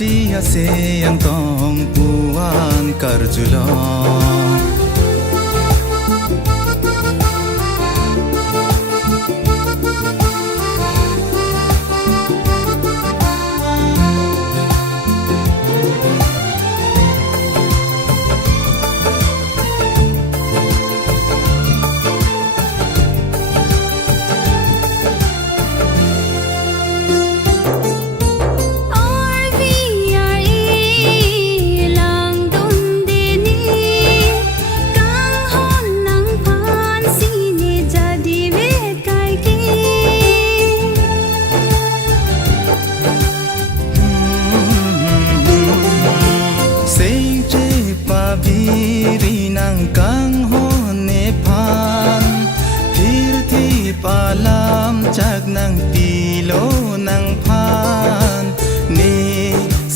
priya se yang tong puan karjulong biri nang kang hone phan thir thi palam chak nang pilo nang phan ni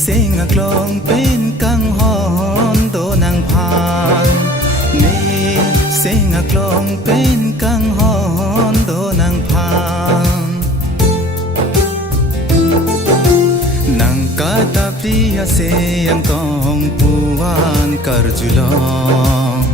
singa klong pen kang hon do nang phan ni singa klong pen kang hon do nang phan nang kata priya se yang tong puan karjulong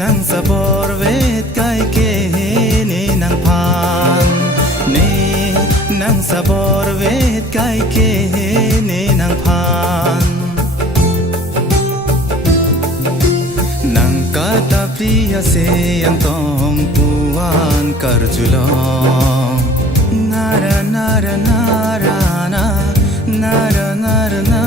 nang sabor vet kai ke ni nang phan ni nang sabor vet kai ke ni nang phan nang kata priya se yang tong puan karjulong nara nara nara na nara nara na